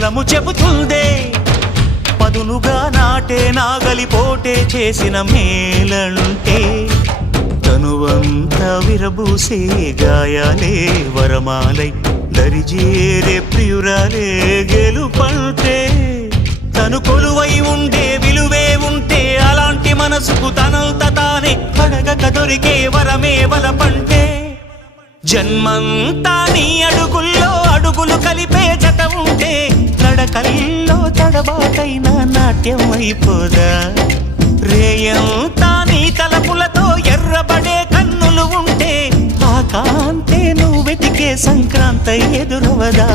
పొలము చెబుతుందే పదునుగా నాటే నాగలిపోటే చేసిన మేలంటే తనువంతా విరబూసే గాయాలే వరమాలై దరిజేరే ప్రియురాలే గెలుపంటే తను కొలువై ఉండే విలువే ఉంటే అలాంటి మనసుకు తనంత తానే అడగక దొరికే వరమే వలపంటే జన్మంతా నీ అడుగుల్లో అడుగులు కలిపే జత ఉంటే నడకల్లో తడబాటైన నాట్యం అయిపోదా రేయంతా నీ తలపులతో ఎర్రబడే కన్నులు ఉంటే ఆ కాంతే నువ్వు వెతికే సంక్రాంతి ఎదురవదా